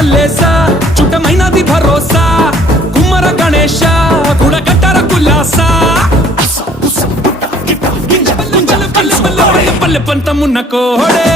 మల్లేస చుట్టమైనది భరోసా కుమ్మర గణేశ కుడ కట్టర కుల్లాస పల్లె పంతమున్న కోడే